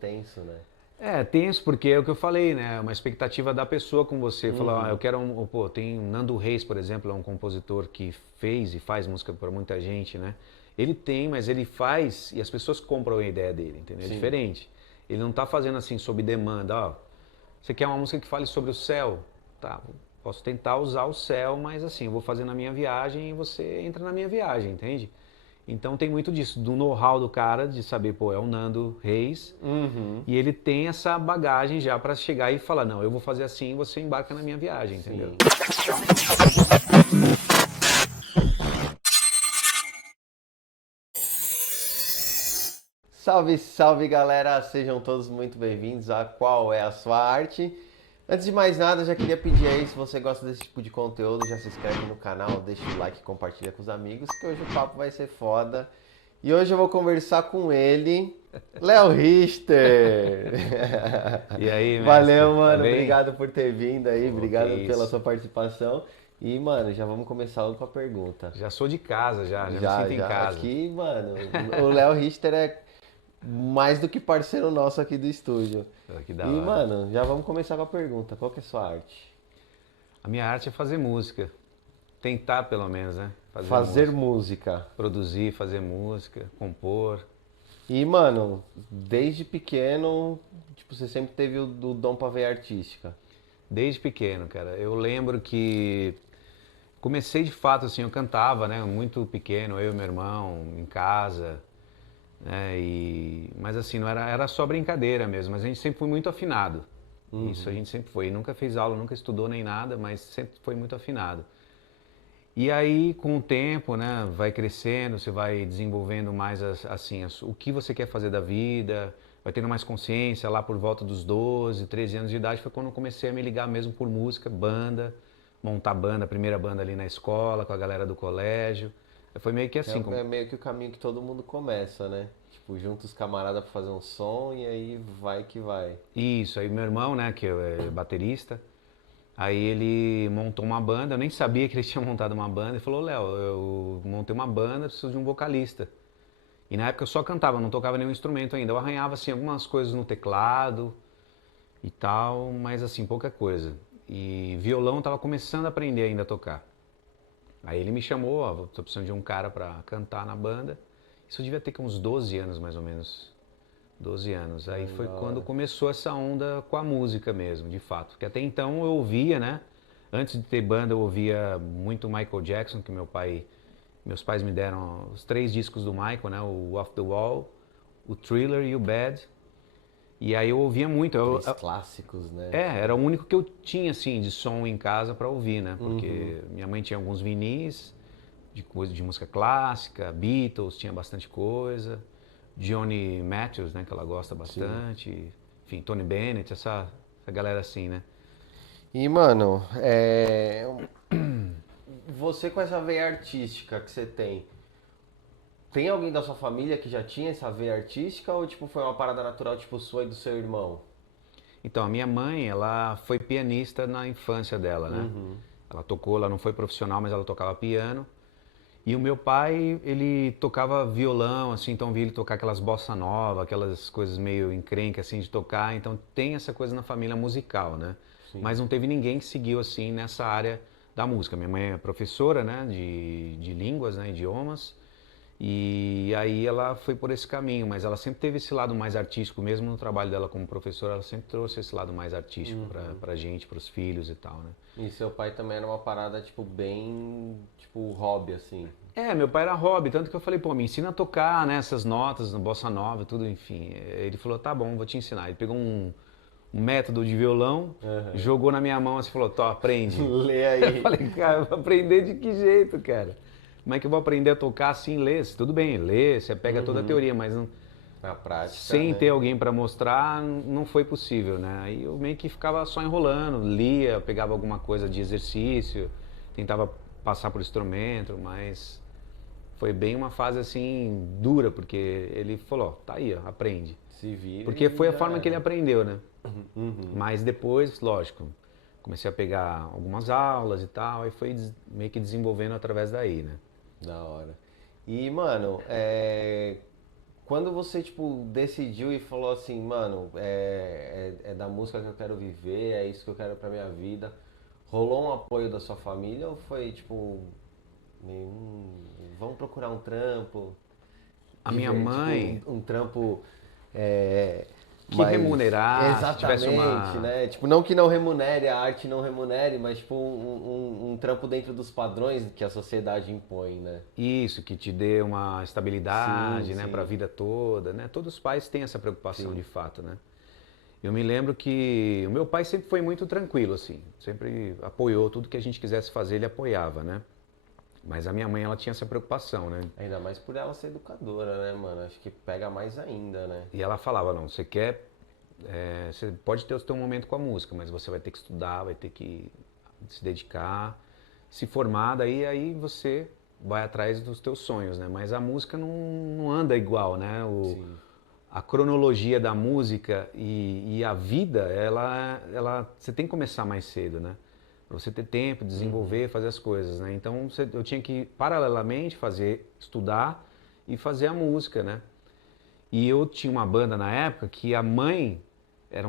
tenso, né? É, tenso, porque é o que eu falei, né? Uma expectativa da pessoa com você. Falar, eu quero pô, tem o Nando Reis, por exemplo, é um compositor que fez e faz música para muita gente, né? Ele tem, mas ele faz e as pessoas compram a ideia dele, entendeu? É Sim. diferente. Ele não tá fazendo assim sob demanda, ó. Você quer uma música que fale sobre o céu? Tá, posso tentar usar o céu, mas assim, eu vou fazer na minha viagem e você entra na minha viagem, entende? Então tem muito disso, do know-how do cara, de saber, pô, é o Nando Reis, Uhum. e ele tem essa bagagem já para chegar e falar, não, eu vou fazer assim, você embarca na minha viagem, entendeu? Sim. Salve, salve galera! Sejam todos muito bem-vindos a Qual é a Sua Arte? Antes de mais nada, já queria pedir aí, se você gosta desse tipo de conteúdo, já se inscreve no canal, deixa o like e compartilha com os amigos, que hoje o papo vai ser foda. E hoje eu vou conversar com ele, Léo Richter! E aí, mestre, Valeu, tá mano, bem? obrigado por ter vindo aí, Pô, que obrigado pela isso. sua participação. E, mano, já vamos começar logo com a pergunta. Já sou de casa, já me Já, sinto em já. casa. Aqui, mano, o Léo Richter é mais do que parceiro nosso aqui do estúdio. Pô, que da E, hora. mano, já vamos começar com a pergunta. Qual que é a sua arte? A minha arte é fazer música. Tentar, pelo menos, né? Fazer Fazer música. música. Produzir, fazer música, compor. E, mano, desde pequeno, tipo, você sempre teve o dom pra veia artística. Desde pequeno, cara. Eu lembro que comecei de fato assim, eu cantava, né, muito pequeno, eu e meu irmão em casa, né, mas assim, não era, era só brincadeira mesmo, mas a gente sempre foi muito afinado. Isso a gente sempre foi, nunca fez aula, nunca estudou nem nada, mas sempre foi muito afinado. E aí, com o tempo, né, vai crescendo, você vai desenvolvendo mais assim, o que você quer fazer da vida, vai tendo mais consciência. Lá por volta dos 12, 13 anos de idade foi quando eu comecei a me ligar mesmo por música, banda, montar banda, a primeira banda ali na escola, com a galera do colégio. Foi meio que Que assim, é meio que o caminho que todo mundo começa, né? Tipo, junta os camaradas pra fazer um som e aí vai que vai. isso. Aí meu irmão, né, que é baterista, aí ele montou uma banda, eu nem sabia que ele tinha montado uma banda, e falou, Léo, eu montei uma banda, preciso de um vocalista. E na época eu só cantava, não tocava nenhum instrumento ainda. Eu arranhava assim algumas coisas no teclado e tal, mas assim, pouca coisa. E violão eu tava começando a aprender ainda a tocar. Aí ele me chamou, ó, tô precisando de um cara pra cantar na banda. Isso eu devia ter uns 12 anos mais ou menos. 12 anos. Aí Mano, foi da quando hora. começou essa onda com a música mesmo, de fato. Porque até então eu ouvia, né? Antes de ter banda eu ouvia muito Michael Jackson, que meus pais me deram os 3 discos do Michael, né? O Off the Wall, o Thriller e o Bad. E aí eu ouvia muito. Três clássicos, né? Era o único que eu tinha assim de som em casa para ouvir, né? Uhum. Porque minha mãe tinha alguns vinis de coisa de música clássica, Beatles tinha bastante coisa, Johnny Matthews, né? Que ela gosta Sim. bastante. Enfim, Tony Bennett, essa galera assim, né? E, mano, você com essa veia artística que você tem alguém da sua família que já tinha essa veia artística ou, tipo, foi uma parada natural, tipo, sua e do seu irmão? Então, a minha mãe, ela foi pianista na infância dela, né? Uhum. Ela tocou, ela não foi profissional, mas ela tocava piano. E o meu pai, ele tocava violão, assim, então eu vi ele tocar aquelas bossa nova, aquelas coisas meio encrenca, assim, de tocar. Então tem essa coisa na família musical, né? Sim. Mas não teve ninguém que seguiu, assim, nessa área da música. Minha mãe é professora, né, de línguas, né, idiomas. E aí ela foi por esse caminho, mas ela sempre teve esse lado mais artístico, mesmo no trabalho dela como professora, ela sempre trouxe esse lado mais artístico pra gente, pros filhos e tal, né? E seu pai também era uma parada, tipo, bem, tipo, hobby, assim. É, meu pai era hobby, tanto que eu falei, pô, me ensina a tocar, né, essas notas, no bossa nova, tudo, enfim. Ele falou, tá bom, vou te ensinar. Ele pegou um método de violão, Aham. jogou na minha mão assim, falou, tô, aprende. Lê Eu aí. falei, cara, eu vou aprender de que jeito, cara? Como é que eu vou aprender a tocar assim, ler? Tudo bem, ler, você pega toda a Uhum. teoria, mas Na prática, sem ter né? alguém para mostrar, não foi possível, né? Aí eu meio que ficava só enrolando, lia, pegava alguma coisa de exercício, tentava passar por instrumento, mas foi bem uma fase assim dura, porque ele falou, ó, tá aí, ó, aprende. Se vira Porque e foi a já forma que ele era. aprendeu, né? Uhum. Mas depois, lógico, comecei a pegar algumas aulas e tal, e foi meio que desenvolvendo através daí, né? Da hora. E, mano, quando você, tipo, decidiu e falou assim, mano, é da música que eu quero viver, é isso que eu quero pra minha vida, rolou um apoio da sua família ou foi, tipo, meio, vamos procurar um trampo, A minha tipo, mãe, um trampo é, que mais... remunerasse, tivesse Exatamente, uma... né? Tipo, não que não remunere, a arte não remunere, mas, tipo, um trampo dentro dos padrões que a sociedade impõe, né? Isso, que te dê uma Sim, estabilidade, né, para a sim, vida toda, né? Todos os pais têm essa preocupação sim. de fato, né? Eu me lembro que o meu pai sempre foi muito tranquilo, assim, sempre apoiou tudo que a gente quisesse fazer, ele apoiava, né? Mas a minha mãe, ela tinha essa preocupação, né? Ainda mais por ela ser educadora, né, mano? Acho que pega mais ainda, né? E ela falava, não, você quer, você pode ter o seu momento com a música, mas você vai ter que estudar, vai ter que se dedicar, se formar, daí aí você vai atrás dos teus sonhos, né? Mas a música não anda igual, né? Sim. A cronologia da música e a vida, você tem que começar mais cedo, né? Para você ter tempo, desenvolver, fazer as coisas, né? Então eu tinha que paralelamente estudar e fazer a música, né? E eu tinha uma banda na época que a mãe era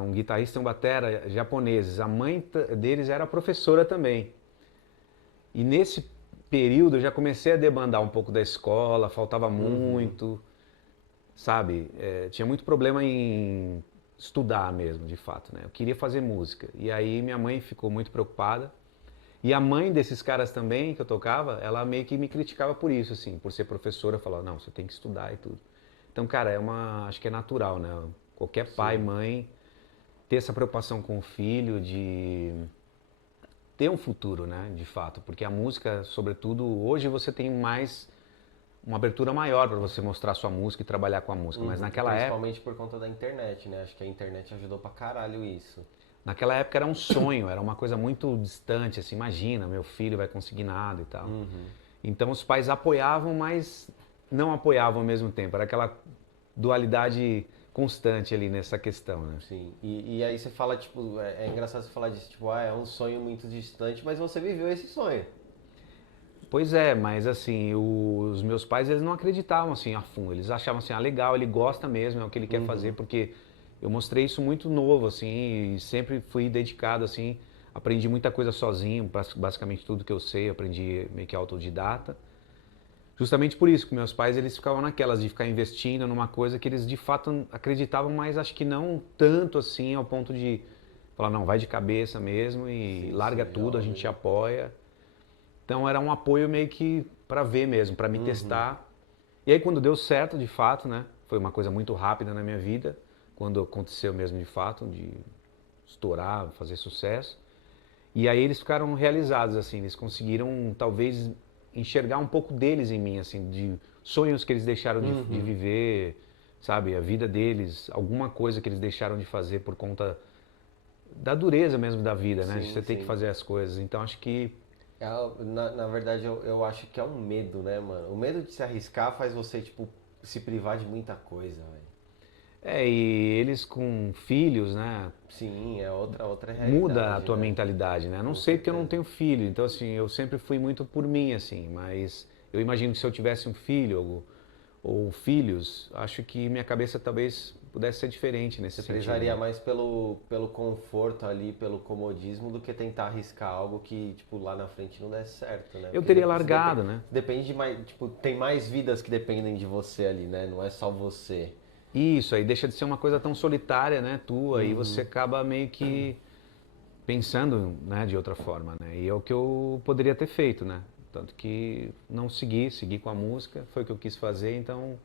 um guitarrista e um batera japoneses. A mãe deles era professora também. E nesse período eu já comecei a debandar um pouco da escola, faltava Uhum. muito, sabe? Tinha muito problema em estudar mesmo, de fato, né? Eu queria fazer música. E aí minha mãe ficou muito preocupada. E a mãe desses caras também que eu tocava, ela meio que me criticava por isso, assim, por ser professora, falava, não, você tem que estudar e tudo. Então, cara, acho que é natural, né? Qualquer pai, Sim. mãe, ter essa preocupação com o filho de ter um futuro, né? De fato, porque a música, sobretudo, hoje você tem mais uma abertura maior para você mostrar sua música e trabalhar com a música, mas Uhum. naquela época, Principalmente por conta da internet, né? Acho que a internet ajudou pra caralho isso. naquela época era um sonho, era uma coisa muito distante, assim, imagina, meu filho vai conseguir nada e tal. Uhum. Então os pais apoiavam, mas não apoiavam ao mesmo tempo. Era aquela dualidade constante ali nessa questão, né? Sim. E aí você fala, tipo, é engraçado você falar disso, tipo, é um sonho muito distante, mas você viveu esse sonho. Pois é, mas assim, os meus pais eles não acreditavam assim a fundo. Eles achavam assim, ah, legal, ele gosta mesmo, é o que ele quer fazer, Uhum. porque eu mostrei isso muito novo assim, e sempre fui dedicado assim, aprendi muita coisa sozinho, basicamente tudo que eu sei, eu aprendi meio que autodidata. Justamente por isso que meus pais eles ficavam naquelas de ficar investindo numa coisa que eles de fato acreditavam, mas acho que não tanto assim ao ponto de falar, não, vai de cabeça mesmo e Sim, larga sim, é tudo, a gente óbvio. te apoia. Então era um apoio meio que para ver mesmo, para me Uhum. testar. E aí quando deu certo, de fato, né? Foi uma coisa muito rápida na minha vida, quando aconteceu mesmo de fato, de estourar, fazer sucesso. E aí eles ficaram realizados, assim, eles conseguiram talvez enxergar um pouco deles em mim, assim, de sonhos que eles deixaram de Uhum. viver, sabe, a vida deles, alguma coisa que eles deixaram de fazer por conta da dureza mesmo da vida, né, de Sim, você ter que sim. fazer as coisas. Então acho que Na verdade, eu acho que é um medo, né, mano? O medo de se arriscar faz você, tipo, se privar de muita coisa, velho. e eles com filhos, né, Sim, é outra muda a realidade, tua né? mentalidade, né? Não Com sei porque eu não certeza. tenho filho, então assim, eu sempre fui muito por mim, assim, mas eu imagino que se eu tivesse um filho ou filhos, acho que minha cabeça talvez pudesse ser diferente nesse Você sentido, prezaria né? mais pelo conforto ali, pelo comodismo, do que tentar arriscar algo que, tipo, lá na frente não desse certo, né? Eu Porque teria largado, né? depende de mais, tipo, tem mais vidas que dependem de você ali, né? Não é só você. Isso, aí deixa de ser uma coisa tão solitária, né, tua, e você Uhum. acaba meio que pensando, né, de outra forma, né? E é o que eu poderia ter feito, né? Tanto que não segui com a música, foi o que eu quis fazer, então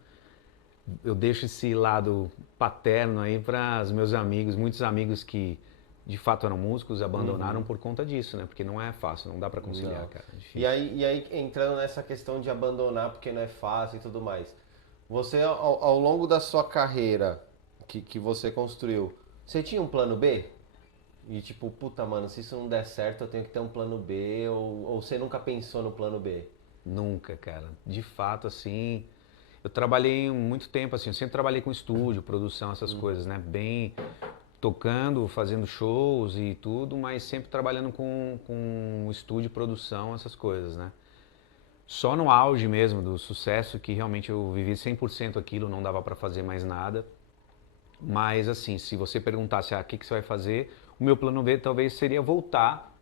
eu deixo esse lado paterno aí para os meus amigos, muitos amigos que de fato eram músicos abandonaram Uhum. por conta disso, né? Porque não é fácil, não dá para conciliar, Não. cara, é E difícil. aí, e aí, entrando nessa questão de abandonar porque não é fácil e tudo mais, você, ao longo da sua carreira que você construiu, você tinha um plano B? E tipo, puta, mano, se isso não der certo, eu tenho que ter um plano B, ou você nunca pensou no plano B? Nunca, cara. De fato, assim, eu trabalhei muito tempo assim, eu sempre trabalhei com estúdio, produção, essas coisas, né? Bem tocando, fazendo shows e tudo, mas sempre trabalhando com estúdio, produção, essas coisas, né? só no auge mesmo do sucesso que realmente eu vivi 100% aquilo, não dava para fazer mais nada. Mas assim, se você perguntasse, o que que você vai fazer, o meu plano B talvez seria voltar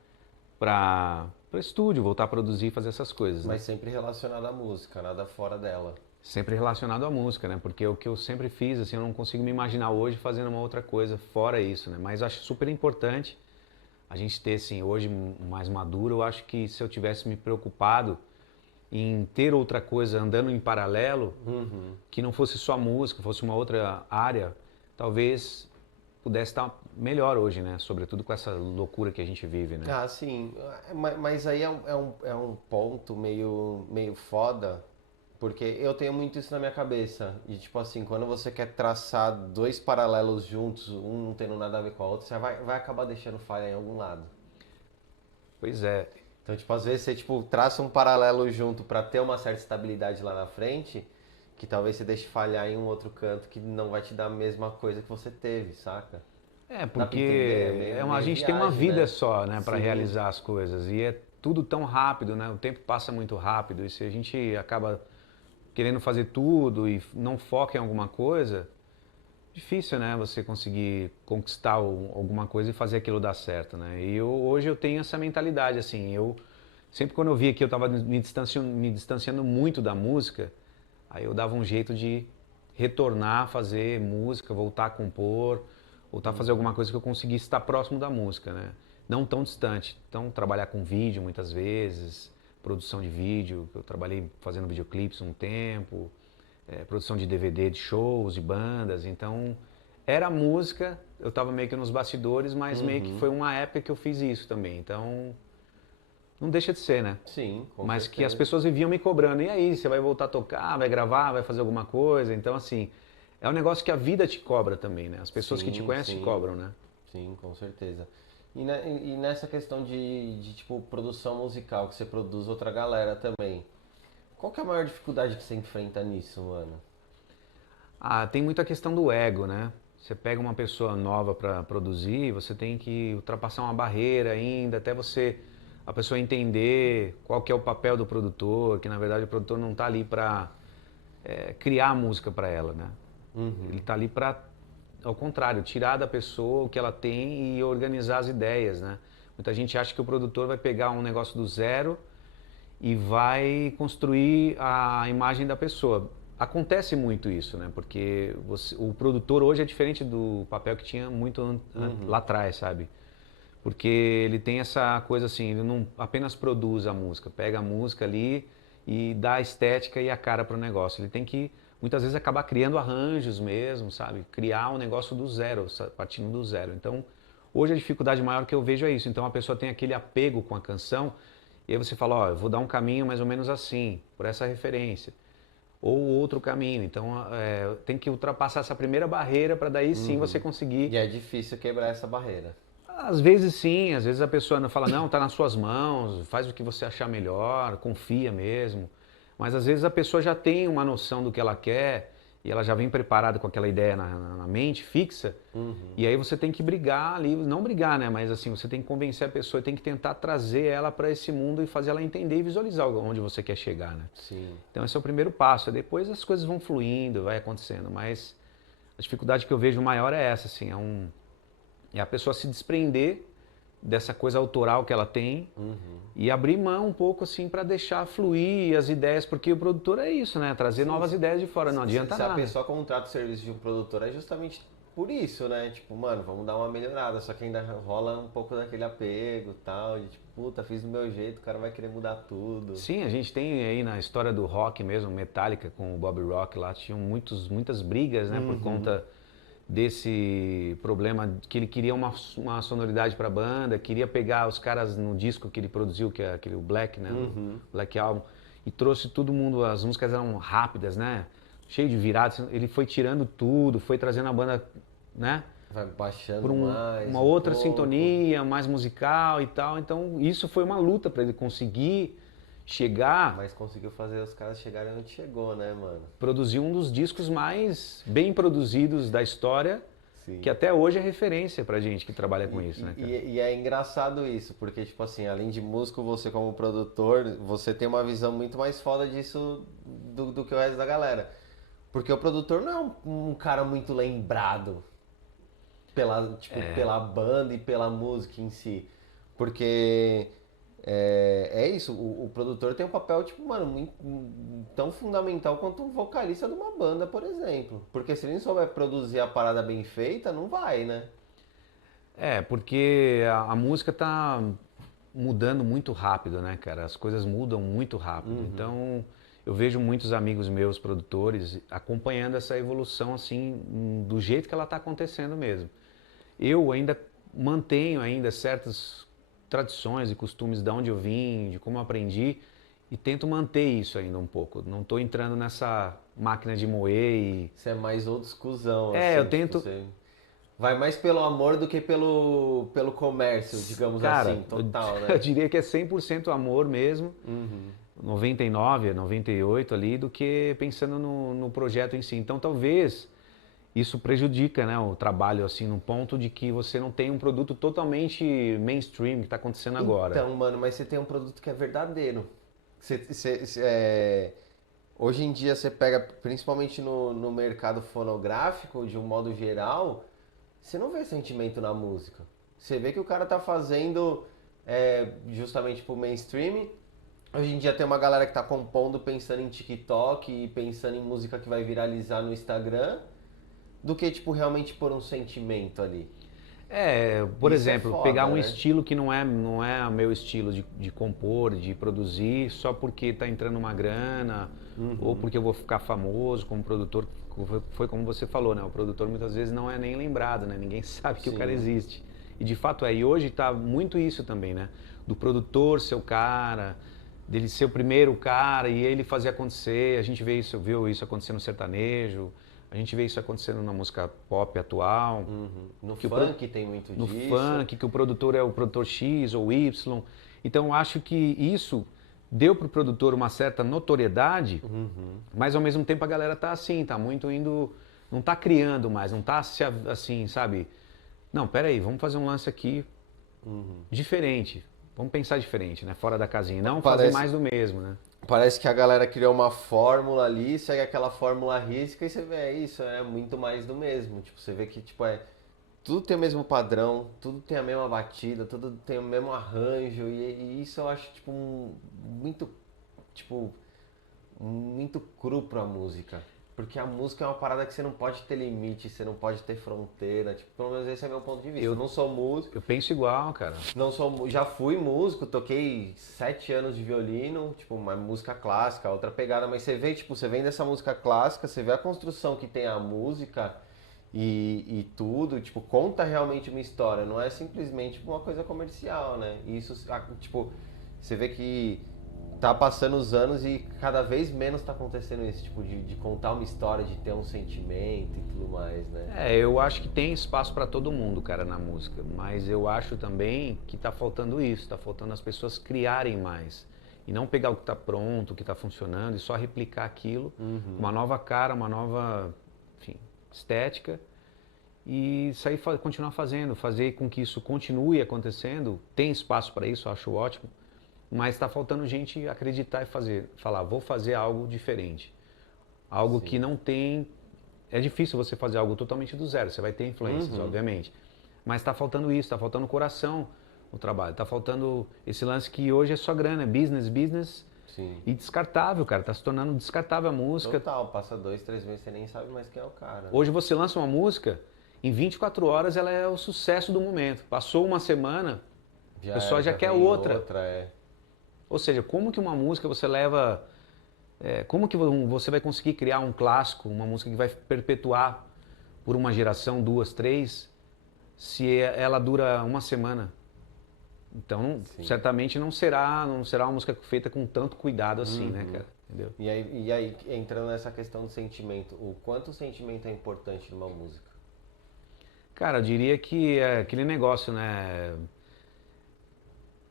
para o estúdio, voltar a produzir, fazer essas coisas, né? Mas sempre relacionado à música, nada fora dela. Sempre relacionado à música, né? Porque o que eu sempre fiz, assim, eu não consigo me imaginar hoje fazendo uma outra coisa fora isso, né? Mas acho super importante a gente ter, assim, hoje mais maduro. Eu acho que se eu tivesse me preocupado em ter outra coisa andando em paralelo, que não fosse só música, fosse uma outra área, talvez pudesse estar melhor hoje, né? Sobretudo com essa loucura que a gente vive, né? Ah, sim. Mas aí é um ponto meio foda, porque eu tenho muito isso na minha cabeça. E tipo assim, quando você quer traçar dois paralelos juntos, um não tendo nada a ver com a outra, você vai acabar deixando falha em algum lado. Pois é. Então, tipo, às vezes você tipo, traça um paralelo junto pra ter uma certa estabilidade lá na frente, que talvez você deixe falhar em um outro canto que não vai te dar a mesma coisa que você teve, saca? É, Dá pra entender? É porque meio, a meio gente tem uma viagem, vida né? só, né, para Sim. realizar as coisas. E é tudo tão rápido, né? O tempo passa muito rápido. E se a gente acaba querendo fazer tudo e não foca em alguma coisa, difícil, né? Você conseguir conquistar alguma coisa e fazer aquilo dar certo, né? E hoje eu tenho essa mentalidade, assim. Eu sempre quando eu via que eu estava me distanciando muito da música, aí eu dava um jeito de retornar a fazer música, voltar a compor, voltar a fazer alguma coisa que eu conseguisse estar próximo da música, né? Não tão distante. Então, trabalhar com vídeo muitas vezes, produção de vídeo, eu trabalhei fazendo videoclipes um tempo, produção de DVD de shows, de bandas, então era música, eu estava meio que nos bastidores, mas meio que foi uma época que eu fiz isso também, então não deixa de ser, né? Sim, com Mas que as certeza. pessoas viviam me cobrando. E aí, você vai voltar a tocar, vai gravar, vai fazer alguma coisa? Então, assim, é um negócio que a vida te cobra também, né? As pessoas que te Sim, conhecem te sim, cobram, né? sim, com certeza. E nessa questão de tipo produção musical, que você produz outra galera também. Qual que é a maior dificuldade que você enfrenta nisso, mano? Ah, tem muita questão do ego, né? Você pega uma pessoa nova para produzir, você tem que ultrapassar uma barreira ainda, até a pessoa entender qual que é o papel do produtor, que na verdade o produtor não está ali para criar a música para ela, né? Ele está ali para, ao contrário, tirar da pessoa o que ela tem e organizar as ideias, né? Muita gente acha que o produtor vai pegar um negócio do zero e vai construir a imagem da pessoa. Acontece muito isso, né? Porque o produtor hoje é diferente do papel que tinha muito lá atrás, sabe? Porque ele tem essa coisa assim, ele não apenas produz a música, pega a música ali e dá a estética e a cara para o negócio. Ele tem que, muitas vezes, acabar criando arranjos mesmo, sabe? Criar um negócio do zero, partindo do zero. Então, hoje a dificuldade maior que eu vejo é isso. Então, a pessoa tem aquele apego com a canção e aí você fala, ó, eu vou dar um caminho mais ou menos assim, por essa referência. Ou outro caminho. Então, tem que ultrapassar essa primeira barreira para daí sim você conseguir. E é difícil quebrar essa barreira. Às vezes sim, às vezes a pessoa fala, não, tá nas suas mãos, faz o que você achar melhor, confia mesmo. Mas às vezes a pessoa já tem uma noção do que ela quer e ela já vem preparada com aquela ideia na mente fixa. E aí você tem que brigar ali, não brigar, né? Mas assim, você tem que convencer a pessoa, tem que tentar trazer ela para esse mundo e fazer ela entender e visualizar onde você quer chegar, né? Sim. Então esse é o primeiro passo. Depois as coisas vão fluindo, vai acontecendo. Mas a dificuldade que eu vejo maior é essa, assim, é a pessoa se desprender dessa coisa autoral que ela tem e abrir mão um pouco assim para deixar fluir as ideias, porque o produtor é isso, né? Trazer novas ideias de fora, não adianta Se a nada. pessoa contrata o serviço de um produtor, é justamente por isso, né? Tipo, mano, vamos dar uma melhorada. Só que ainda rola um pouco daquele apego e tal, de tipo, puta, fiz do meu jeito, o cara vai querer mudar tudo. Sim, a gente tem aí na história do rock mesmo, Metallica com o Bob Rock lá, tinham muitas brigas, né, por conta desse problema que ele queria uma sonoridade para a banda, queria pegar os caras no disco que ele produziu, que é aquele Black, né, o Black Album, e trouxe todo mundo, as músicas eram rápidas, né, cheio de viradas, ele foi tirando tudo, foi trazendo a banda, né, Vai baixando por mais. uma um outra pouco. sintonia, mais musical e tal. Então, isso foi uma luta para ele conseguir chegar, Mas conseguiu fazer os caras chegarem onde chegou, né, mano? produzir um dos discos mais bem produzidos da história Sim. que até hoje é referência pra gente que trabalha com isso, né, cara? E é engraçado isso, porque, tipo assim, além de músico, você como produtor, você tem uma visão muito mais foda disso do que o resto da galera. Porque o produtor não é um cara muito lembrado pela, tipo, pela banda e pela música em si. Porque é isso, o produtor tem um papel, tipo, mano, tão fundamental quanto um vocalista de uma banda, por exemplo. Porque se ele não souber produzir a parada bem feita, não vai, né? Porque a música tá mudando muito rápido, né, cara? As coisas mudam muito rápido. Então, eu vejo muitos amigos meus, produtores, acompanhando essa evolução, assim, do jeito que ela tá acontecendo mesmo. Eu ainda mantenho ainda certas tradições e costumes de onde eu vim, de como eu aprendi, e tento manter isso ainda um pouco. Não estou entrando nessa máquina de moer e... Você é mais old schoolzão, assim. eu Tipo, tento... você vai mais pelo amor do que pelo comércio, digamos Cara, assim, total, eu né? diria que é 100% amor mesmo, 99, 98 ali, do que pensando no projeto em si. Então, talvez isso prejudica, né, o trabalho, assim, num ponto de que você não tem um produto totalmente mainstream que está acontecendo agora. Então, mano, mas você tem um produto que é verdadeiro. Hoje em dia você pega, principalmente no mercado fonográfico, de um modo geral, você não vê sentimento na música. Você vê que o cara tá fazendo justamente pro mainstream. Hoje em dia tem uma galera que tá compondo pensando em TikTok e pensando em música que vai viralizar no Instagram, do que, tipo, realmente pôr um sentimento ali. Por Isso é exemplo, foda, pegar um né? estilo que não é o meu estilo de compor, de produzir, só porque está entrando uma grana, ou porque eu vou ficar famoso como produtor. Foi como você falou, né? O produtor muitas vezes não é nem lembrado, né? Ninguém sabe que o cara Sim. existe. E de fato é. E hoje está muito isso também, né? Do produtor ser o cara, dele ser o primeiro cara e ele fazer acontecer. A gente viu isso acontecer no sertanejo. A gente vê isso acontecendo na música pop atual. No Que funk tem muito no disso. funk, que o produtor é o produtor X ou Y. Então eu acho que isso deu para o produtor uma certa notoriedade, mas ao mesmo tempo a galera tá assim, tá muito indo, não tá criando mais, não tá assim, sabe? Não, pera aí, vamos fazer um lance aqui diferente. Vamos pensar diferente, né? Fora da casinha. Não fazer mais do mesmo, né? Parece que a galera criou uma fórmula ali, segue aquela fórmula risca e você vê, isso, é muito mais do mesmo. Tipo, você vê que, tipo, tudo tem o mesmo padrão, tudo tem a mesma batida, tudo tem o mesmo arranjo, e isso eu acho, tipo, tipo, muito cru pra música. Porque a música é uma parada que você não pode ter limite, você não pode ter fronteira. Tipo, pelo menos esse é meu ponto de vista. Eu não sou músico, Eu penso igual, cara. não sou, já fui músico, toquei 7 anos de violino, tipo, uma música clássica, outra pegada, mas você vê, tipo, você vem dessa música clássica, você vê a construção que tem a música e tudo, tipo, conta realmente uma história, não é simplesmente uma coisa comercial, né? E isso, tipo, você vê que tá passando os anos e cada vez menos tá acontecendo isso, tipo, de contar uma história, de ter um sentimento e tudo mais, né? Eu acho que tem espaço para todo mundo, cara, na música, mas eu acho também que tá faltando isso, tá faltando as pessoas criarem mais. E não pegar o que está pronto, o que está funcionando e só replicar aquilo, uma nova cara, uma nova, enfim, estética e sair continuar fazendo, fazer com que isso continue acontecendo. Tem espaço para isso, eu acho ótimo, mas está faltando gente acreditar e falar, vou fazer algo diferente, algo que não tem. É difícil você fazer algo totalmente do zero, você vai ter influências, obviamente, mas está faltando isso, está faltando coração no trabalho, está faltando esse lance que hoje é só grana, business. Sim. E descartável, cara. Tá se tornando descartável a música. Total, passa 2, 3 meses você nem sabe mais quem é o cara. Né? Hoje você lança uma música, em 24 horas ela é o sucesso do momento. Passou uma semana, a pessoa já quer vem outra. é. Ou seja, como que uma música você leva... como que você vai conseguir criar um clássico, uma música que vai perpetuar por uma geração, 2, 3, se ela dura uma semana? Então, certamente não será uma música feita com tanto cuidado assim, né, cara? Entendeu? E aí, entrando nessa questão do sentimento, o quanto o sentimento é importante numa música? Cara, eu diria que é aquele negócio, né?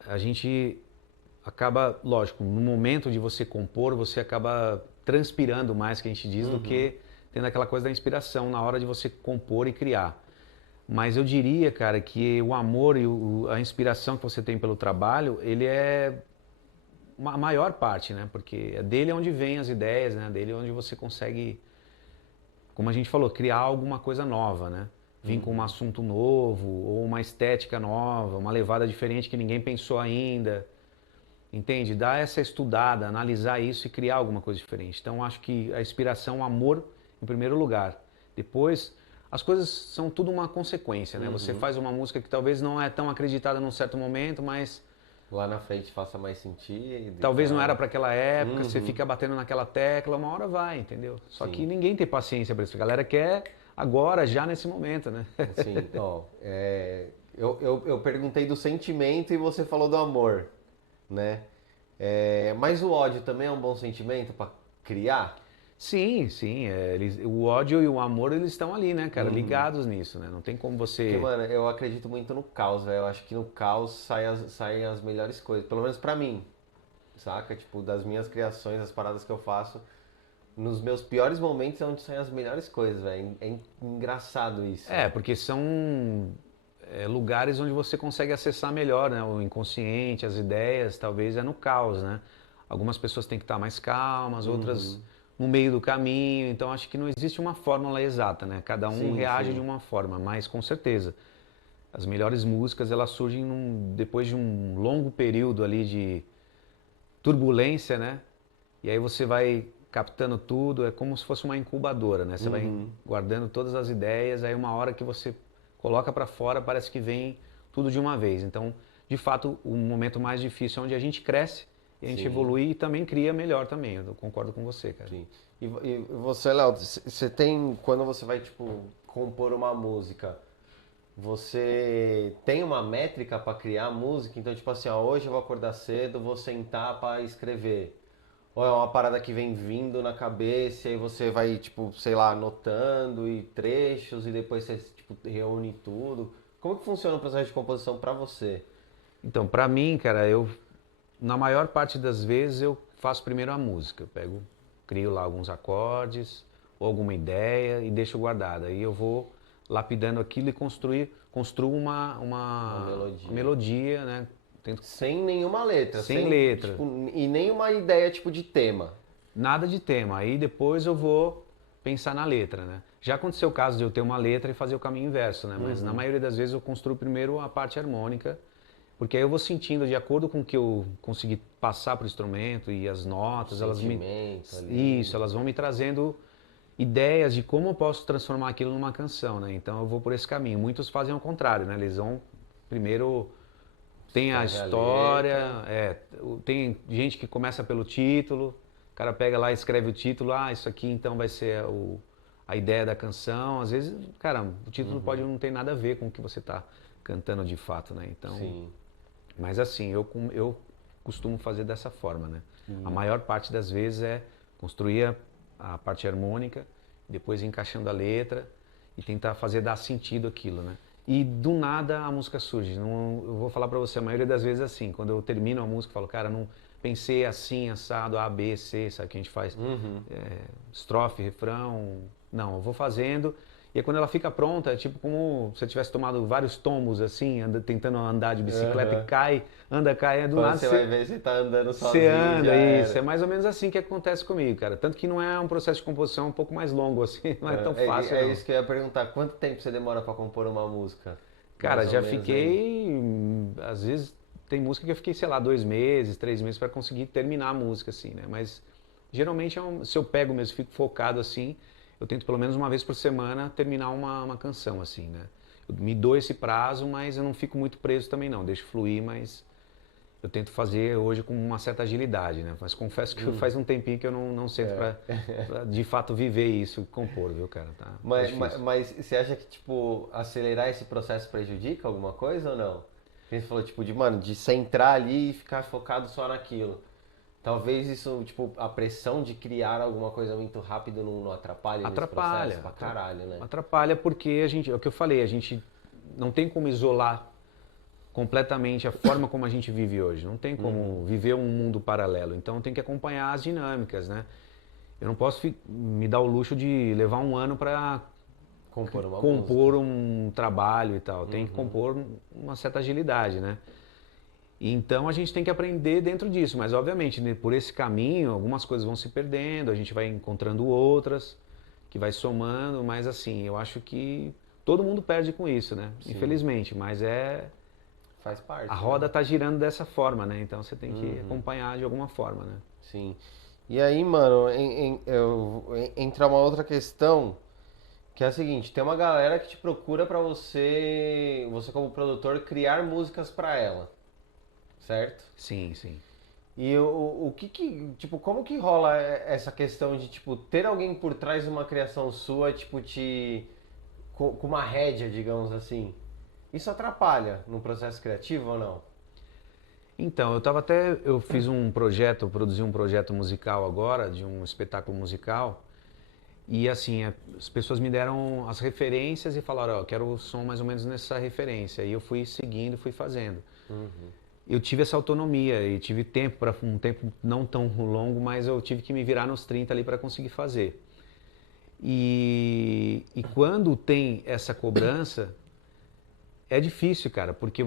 A gente acaba, lógico, no momento de você compor, você acaba transpirando mais, que a gente diz, do que tendo aquela coisa da inspiração na hora de você compor e criar. Mas eu diria, cara, que o amor e a inspiração que você tem pelo trabalho, ele é a maior parte, né? Porque é dele onde vem as ideias, né? Dele onde você consegue, como a gente falou, criar alguma coisa nova, né? Vir com um assunto novo, ou uma estética nova, uma levada diferente que ninguém pensou ainda. Entende? Dar essa estudada, analisar isso e criar alguma coisa diferente. Então, acho que a inspiração, o amor, em primeiro lugar. Depois, as coisas são tudo uma consequência, né? Você faz uma música que talvez não é tão acreditada num certo momento, mas Lá na frente faça mais sentido. talvez não era para aquela época, você fica batendo naquela tecla, uma hora vai, entendeu? Só que ninguém tem paciência para isso. A galera quer agora, já nesse momento, né? Sim, ó, eu perguntei do sentimento e você falou do amor, né? Mas o ódio também é um bom sentimento para criar? Sim, sim. O ódio e o amor, eles estão ali, né, cara? Ligados nisso, né? Não tem como você... Porque, mano, eu acredito muito no caos, velho. Eu acho que no caos saem as melhores coisas. Pelo menos pra mim, saca? Tipo, das minhas criações, as paradas que eu faço. Nos meus piores momentos é onde saem as melhores coisas, velho. É engraçado isso. Porque são lugares onde você consegue acessar melhor, né? O inconsciente, as ideias, talvez é no caos, né? Algumas pessoas têm que estar mais calmas, outras no meio do caminho. Então acho que não existe uma fórmula exata, né? Cada um Sim, reage sim. de uma forma, mas com certeza as melhores músicas elas surgem depois de um longo período ali de turbulência, né? E aí você vai captando tudo, é como se fosse uma incubadora, né? Você vai guardando todas as ideias, aí uma hora que você coloca para fora, parece que vem tudo de uma vez. Então, de fato, o momento mais difícil é onde a gente cresce e a gente evolui e também cria melhor também. Eu concordo com você, cara. Sim. E você, Léo, você tem, quando você vai, tipo, compor uma música, você tem uma métrica para criar música? Então, tipo assim, ó, hoje eu vou acordar cedo, vou sentar para escrever. Ou é uma parada que vem vindo na cabeça e aí você vai, tipo, sei lá, anotando e trechos e depois você, tipo, reúne tudo. Como que funciona o processo de composição para você? Então, pra mim, cara, na maior parte das vezes eu faço primeiro a música. Eu crio lá alguns acordes ou alguma ideia e deixo guardada. Aí eu vou lapidando aquilo e construo uma melodia, né? Tento, Sem nenhuma letra. sem letra. Tipo, e nenhuma ideia, tipo, de tema. Nada de tema. Aí depois eu vou pensar na letra, né? Já aconteceu o caso de eu ter uma letra e fazer o caminho inverso, né? Mas na maioria das vezes eu construo primeiro a parte harmônica, porque aí eu vou sentindo de acordo com o que eu consegui passar para o instrumento e as notas, Sentimento ali. isso, elas vão me trazendo ideias de como eu posso transformar aquilo numa canção, né? Então eu vou por esse caminho. Muitos fazem ao contrário, né? Eles vão primeiro tem a Escreve a história, letra. tem gente que começa pelo título, o cara pega lá e escreve o título, isso aqui então vai ser a ideia da canção. Às vezes, cara, o título pode não ter nada a ver com o que você está cantando de fato, né? Então, Sim. mas assim, eu costumo fazer dessa forma, né? A maior parte das vezes é construir a parte harmônica, depois ir encaixando a letra e tentar fazer dar sentido aquilo, né? E do nada a música surge. Não, eu vou falar pra você, a maioria das vezes é assim. Quando eu termino a música, eu falo, cara, não pensei assim, assado, A, B, C, sabe o que a gente faz? Estrofe, refrão. Não, eu vou fazendo. E aí quando ela fica pronta, é tipo como se eu tivesse tomado vários tombos assim, tentando andar de bicicleta e cai, anda, cai, do Quando nada você vai ver, você tá andando você sozinho, anda, já isso. era. É mais ou menos assim que acontece comigo, cara. Tanto que não é um processo de composição um pouco mais longo assim, não é tão fácil não. Isso que eu ia perguntar. Quanto tempo você demora para compor uma música? Cara, Mais ou já menos aí. fiquei. Às vezes tem música que eu fiquei, sei lá, 2 meses, 3 meses para conseguir terminar a música, assim, né? Mas geralmente se eu pego mesmo, fico focado assim, eu tento pelo menos uma vez por semana terminar uma canção, assim, né? Eu me dou esse prazo, mas eu não fico muito preso também, não. Deixo fluir, mas eu tento fazer hoje com uma certa agilidade, né? Mas confesso que faz um tempinho que eu não sento pra de fato viver isso, compor, viu, cara? Tá difícil. Mas você acha que, tipo, acelerar esse processo prejudica alguma coisa ou não? Porque você falou, tipo, de centrar ali e ficar focado só naquilo. Talvez isso, tipo, a pressão de criar alguma coisa muito rápido não atrapalhe nesse processo pra caralho, né? Atrapalha porque é o que eu falei, a gente não tem como isolar completamente a forma como a gente vive hoje. Não tem como viver um mundo paralelo. Então tem que acompanhar as dinâmicas, né? Eu não posso me dar o luxo de levar um ano para Compor uma compor um trabalho e tal. Tem que compor uma certa agilidade, né? Então a gente tem que aprender dentro disso, mas obviamente né, por esse caminho algumas coisas vão se perdendo, a gente vai encontrando outras, que vai somando, mas assim, eu acho que todo mundo perde com isso, né? Sim. Infelizmente, mas Faz parte. a roda né? tá girando dessa forma, né? Então você tem que acompanhar de alguma forma, né? Sim. E aí, mano, entra uma outra questão, que é a seguinte, tem uma galera que te procura pra você como produtor, criar músicas pra ela, certo? Sim, sim. E tipo, como que rola essa questão de, tipo, ter alguém por trás de uma criação sua, tipo, com uma rédea, digamos assim? Isso atrapalha no processo criativo ou não? Então, eu fiz um projeto, eu produzi um projeto musical agora, de um espetáculo musical, e assim, as pessoas me deram as referências e falaram, ó, eu quero o som mais ou menos nessa referência. E eu fui seguindo, fui fazendo. Eu tive essa autonomia e tive tempo, para um tempo não tão longo, mas eu tive que me virar nos 30 ali para conseguir fazer. E quando tem essa cobrança, é difícil, cara, porque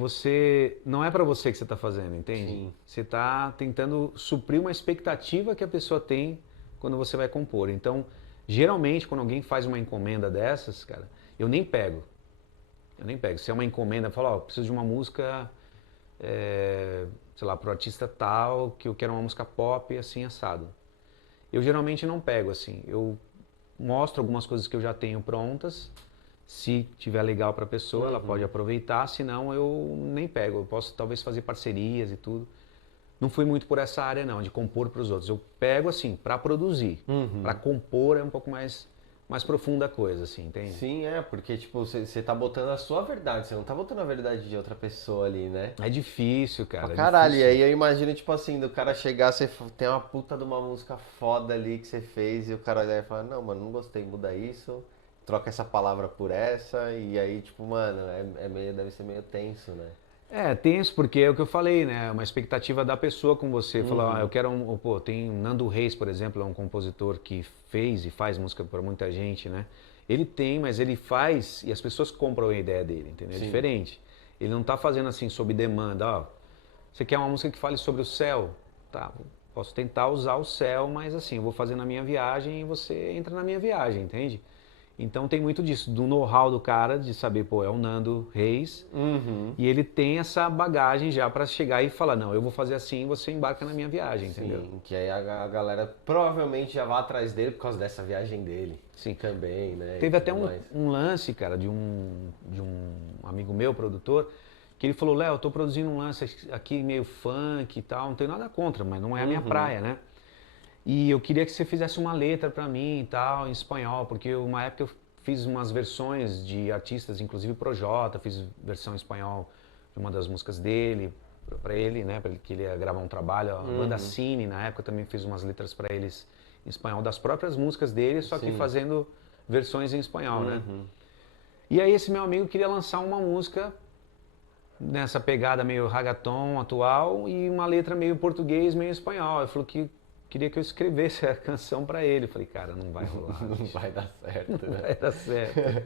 não é para você que você está fazendo, entende? Sim. Você está tentando suprir uma expectativa que a pessoa tem quando você vai compor. Então, geralmente, quando alguém faz uma encomenda dessas, cara, eu nem pego. Eu nem pego. Se é uma encomenda, eu falo, ó, preciso de uma música, sei lá, pro artista tal, que eu quero uma música pop, assim, assado. Eu geralmente não pego, assim. Eu mostro algumas coisas que eu já tenho prontas. Se tiver legal para a pessoa, ela pode aproveitar, senão eu nem pego. Eu posso talvez fazer parcerias e tudo. Não fui muito por essa área não, de compor para os outros. Eu pego assim para produzir. Para compor é um pouco mais profunda a coisa, assim, entende? Sim, porque, tipo, você tá botando a sua verdade, você não tá botando a verdade de outra pessoa ali, né? É difícil, cara. Pra É caralho, e difícil. aí eu imagino, tipo assim, do cara chegar, você tem uma puta de uma música foda ali que você fez e o cara olhar e falar, não, mano, não gostei, muda isso, troca essa palavra por essa, e aí, tipo, mano, deve ser meio tenso, né? É, tenso porque é o que eu falei, né? Uma expectativa da pessoa com você. Falar, eu quero pô, tem o Nando Reis, por exemplo, é um compositor que fez e faz música para muita gente, né? Ele tem, mas ele faz e as pessoas compram a ideia dele, entendeu? É Sim. diferente. Ele não tá fazendo assim sob demanda, ó. Você quer uma música que fale sobre o céu? Tá, posso tentar usar o céu, mas assim, eu vou fazer na minha viagem e você entra na minha viagem, entende? Então tem muito disso, do know-how do cara, de saber, pô, é o Nando Reis, e ele tem essa bagagem já para chegar e falar, não, eu vou fazer assim e você embarca na minha viagem, entendeu? Sim, que aí a galera provavelmente já vai atrás dele por causa dessa viagem dele. Sim. Também, né? Teve e até tudo um, mais. um lance, cara, de um amigo meu, produtor, que ele falou, Léo, eu tô produzindo um lance aqui meio funk e tal, não tenho nada contra, mas não é a minha praia, né? E eu queria que você fizesse uma letra pra mim e tal, em espanhol, porque uma época eu fiz umas versões de artistas, inclusive Projota, fiz versão em espanhol de uma das músicas dele, pra ele, né, que ele ia gravar um trabalho. A banda Cine, na época, também fiz umas letras pra eles em espanhol, das próprias músicas dele, só que Sim. fazendo versões em espanhol, né? E aí esse meu amigo queria lançar uma música nessa pegada meio ragaton atual e uma letra meio português, meio espanhol. Ele falou que queria que eu escrevesse a canção pra ele. Eu falei, cara, não vai rolar. Não vai dar certo, Não né? vai dar certo.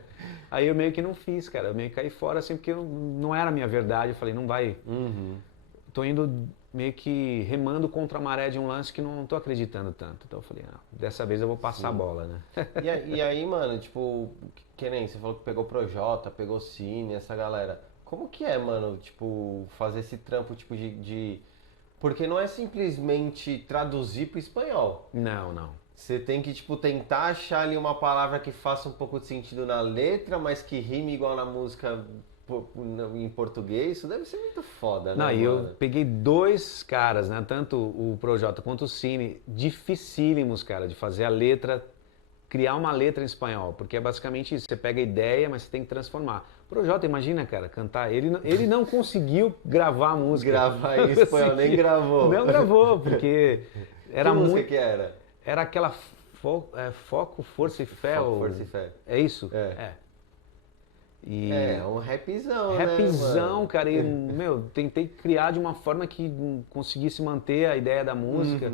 Aí eu meio que não fiz, cara. Eu meio que caí fora assim, porque não era a minha verdade. Eu falei, não vai. Tô indo meio que remando contra a maré de um lance que não tô acreditando tanto. Então eu falei, não, dessa vez eu vou passar a bola, né? E aí, mano, tipo, que nem você falou que pegou Projota, pegou Cine, essa galera. Como que é, mano, tipo, fazer esse trampo, tipo, Porque não é simplesmente traduzir pro espanhol. Não, não. Você tem que, tipo, tentar achar ali uma palavra que faça um pouco de sentido na letra, mas que rime igual na música em português. Isso deve ser muito foda, né, Não, e eu mano? peguei dois caras, né? Tanto o Projota quanto o Cine, dificílimos, cara, de fazer a letra, criar uma letra em espanhol, porque é basicamente isso. Você pega a ideia, mas você tem que transformar. O Projota, imagina, cara, cantar. Ele não conseguiu gravar a música. Gravar em espanhol, nem gravou. Não gravou, porque era Que música muito. que era? Era aquela Foco, Força e Fé. Foco, Força e Fé. É isso? É. E É um rapzão, né, rapzão, mano? cara, e, meu, tentei criar de uma forma que conseguisse manter a ideia da música.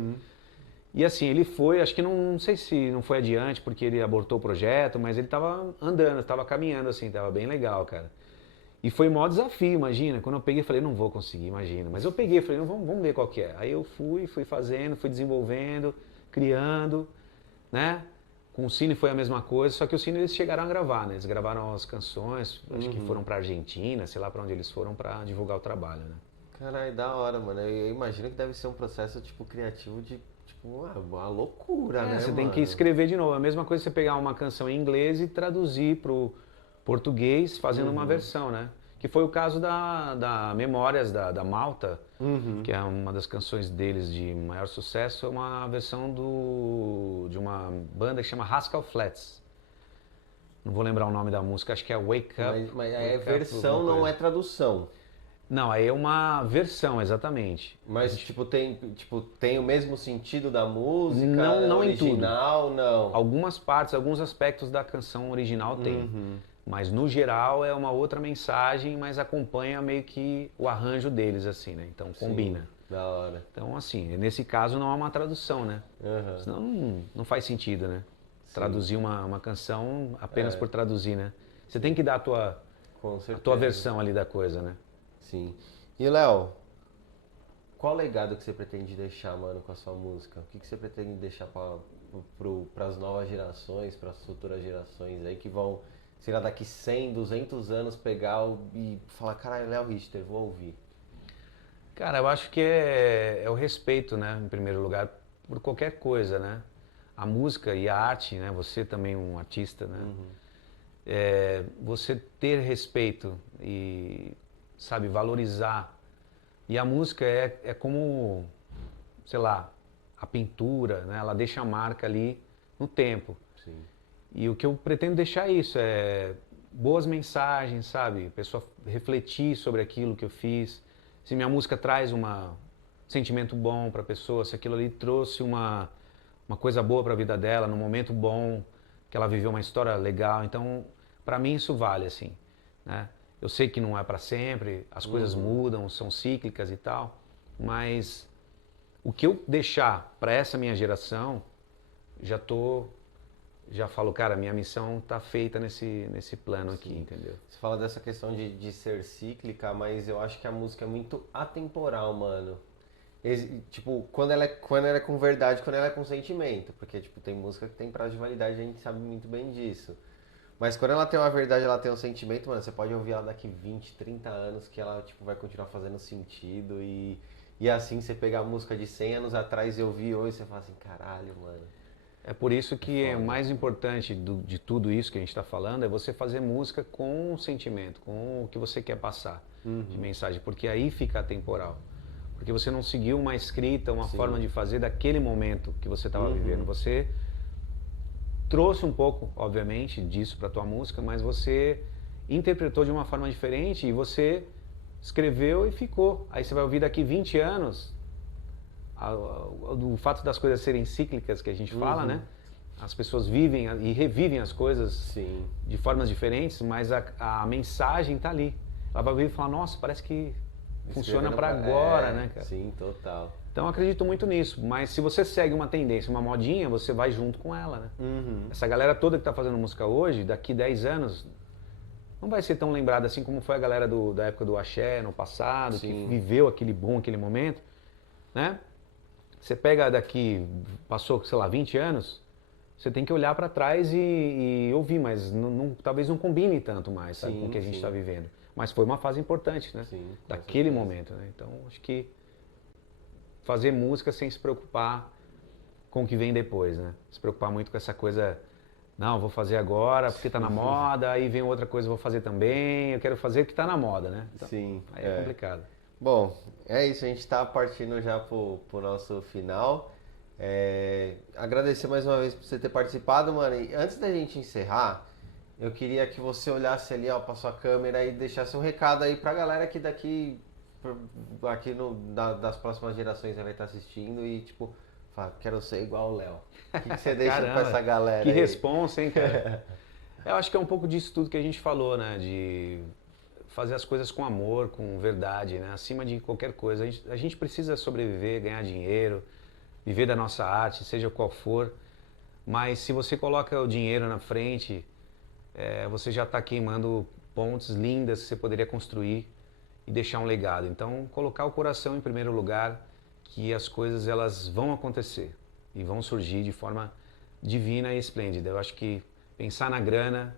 E assim, ele foi, acho que não sei se não foi adiante porque ele abortou o projeto, mas ele tava andando, tava caminhando assim, tava bem legal, cara. E foi maior desafio, imagina. Quando eu peguei, falei, não vou conseguir, imagina. Mas eu peguei, falei, não, vamos ver qual que é. Aí eu fui fazendo, fui desenvolvendo, criando, né? Com o Cine foi a mesma coisa, só que o Cine eles chegaram a gravar, né? Eles gravaram as canções, acho que foram pra Argentina, sei lá pra onde eles foram pra divulgar o trabalho, né? Caralho, da hora, mano. Eu imagino que deve ser um processo, tipo, criativo de, tipo, uma loucura, né, Você tem mano? que escrever de novo. A mesma coisa você pegar uma canção em inglês e traduzir pro português fazendo uma versão, né? Que foi o caso da Memórias da Malta, que é uma das canções deles de maior sucesso, é uma versão de uma banda que chama Rascal Flatts. Não vou lembrar o nome da música, acho que é Wake Up. Mas Wake é Up, versão, alguma não coisa. é tradução. Não, aí é uma versão, exatamente. Mas, tipo, tem o mesmo sentido da música, Não em tudo. original, não. Algumas partes, alguns aspectos da canção original tem. Mas no geral é uma outra mensagem, mas acompanha meio que o arranjo deles, assim, né? Então combina. Sim, da hora. Então, assim, nesse caso não há uma tradução, né? Aham. Senão não faz sentido, né? Traduzir uma canção apenas por traduzir, né? Você tem que dar Com a certeza. tua versão ali da coisa, né? Sim. E, Léo, qual legado que você pretende deixar, mano, com a sua música? O que você pretende deixar para as novas gerações, para as futuras gerações aí que vão, sei lá, daqui 100, 200 anos pegar e falar, caralho, Léo Richter, vou ouvir. Cara, eu acho que é o respeito, né? Em primeiro lugar, por qualquer coisa, né? A música e a arte, né? Você também um artista, né? Você ter respeito e, sabe, valorizar. E a música é como, sei lá, a pintura, né? Ela deixa a marca ali no tempo. Sim. E o que eu pretendo deixar é isso, é boas mensagens, sabe? A pessoa refletir sobre aquilo que eu fiz. Se minha música traz um sentimento bom para a pessoa, se aquilo ali trouxe uma coisa boa para a vida dela, num momento bom, que ela viveu uma história legal. Então, para mim isso vale, assim, né? Eu sei que não é para sempre, as coisas mudam, são cíclicas e tal, mas o que eu deixar para essa minha geração, já falo, cara, minha missão tá feita nesse plano aqui, entendeu? Você fala dessa questão de ser cíclica, mas eu acho que a música é muito atemporal, mano. Tipo, quando ela é com verdade, quando ela é com sentimento. Porque, tipo, tem música que tem prazo de validade, a gente sabe muito bem disso. Mas quando ela tem uma verdade, ela tem um sentimento, mano, você pode ouvir ela daqui 20, 30 anos que ela, tipo, vai continuar fazendo sentido. E assim, você pegar a música de 100 anos atrás e ouvir hoje, você fala assim, caralho, mano. É por isso que é mais importante de tudo isso que a gente está falando é você fazer música com o sentimento, com o que você quer passar de mensagem, porque aí fica atemporal. Porque você não seguiu uma escrita, uma forma de fazer daquele momento que você estava vivendo. Você trouxe um pouco, obviamente, disso para tua música, mas você interpretou de uma forma diferente e você escreveu e ficou. Aí você vai ouvir daqui 20 anos, o fato das coisas serem cíclicas que a gente fala, né? As pessoas vivem e revivem as coisas de formas diferentes, mas a mensagem tá ali. Ela vai ouvir e falar, nossa, parece que funciona para agora, né, cara? Sim, total. Então eu acredito muito nisso, mas se você segue uma tendência, uma modinha, você vai junto com ela, né? Essa galera toda que tá fazendo música hoje, daqui 10 anos, não vai ser tão lembrada assim como foi a galera da época do axé, no passado, que viveu aquele boom, aquele momento, né? Você pega daqui, passou, sei lá, 20 anos, você tem que olhar para trás e ouvir, mas talvez não combine tanto mais, sabe, com o que a gente está vivendo. Mas foi uma fase importante, né? Sim, daquele momento, né? Então, acho que fazer música sem se preocupar com o que vem depois, né? Se preocupar muito com essa coisa, não, vou fazer agora porque tá na moda, aí vem outra coisa, vou fazer também, eu quero fazer porque tá na moda, né? Então, aí é complicado. Bom, é isso, a gente tá partindo já pro nosso final. Agradecer mais uma vez por você ter participado, mano. E antes da gente encerrar, eu queria que você olhasse ali, ó, pra sua câmera e deixasse um recado aí pra galera que daqui das próximas gerações vai estar assistindo e, tipo, fala, quero ser igual o Léo. O que você deixa Caramba, pra essa galera que aí? responsa, hein, cara? Eu acho que é um pouco disso tudo que a gente falou, né? De fazer as coisas com amor, com verdade, né? Acima de qualquer coisa. A gente precisa sobreviver, ganhar dinheiro, viver da nossa arte, seja qual for. Mas se você coloca o dinheiro na frente, você já está queimando pontes lindas que você poderia construir e deixar um legado. Então, colocar o coração em primeiro lugar, que as coisas elas vão acontecer e vão surgir de forma divina e esplêndida. Eu acho que pensar na grana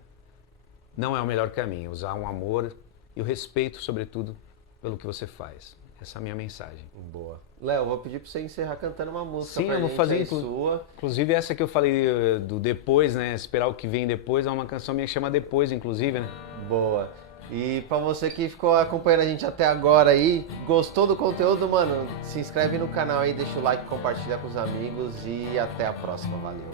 não é o melhor caminho. Usar um amor e o respeito, sobretudo, pelo que você faz. Essa é a minha mensagem. Boa. Léo, vou pedir pra você encerrar cantando uma música. Sim, pra eu vou gente fazer aí sua. Inclusive essa que eu falei do depois, né? Esperar o que vem depois, é uma canção minha que chama Depois, inclusive, né? Boa. E pra você que ficou acompanhando a gente até agora aí, gostou do conteúdo, mano, se inscreve no canal aí, deixa o like, compartilha com os amigos e até a próxima. Valeu.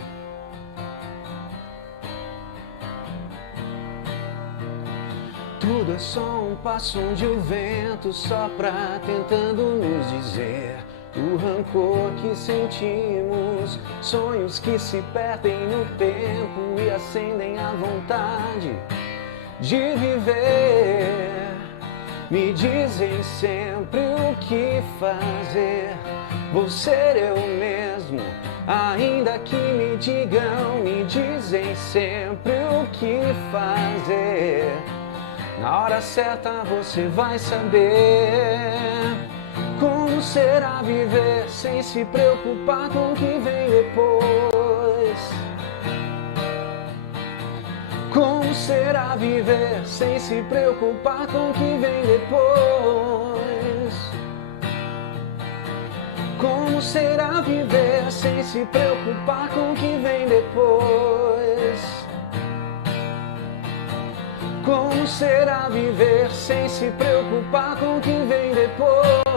Tudo é só um passo onde o vento sopra, tentando nos dizer o rancor que sentimos, sonhos que se perdem no tempo e acendem a vontade de viver. Me dizem sempre o que fazer, vou ser eu mesmo, ainda que me digam, me dizem sempre o que fazer. Na hora certa você vai saber como será viver sem se preocupar com o que vem depois. Como será viver sem se preocupar com o que vem depois? Como será viver sem se preocupar com o que vem depois? Como será viver sem se preocupar com o que vem depois?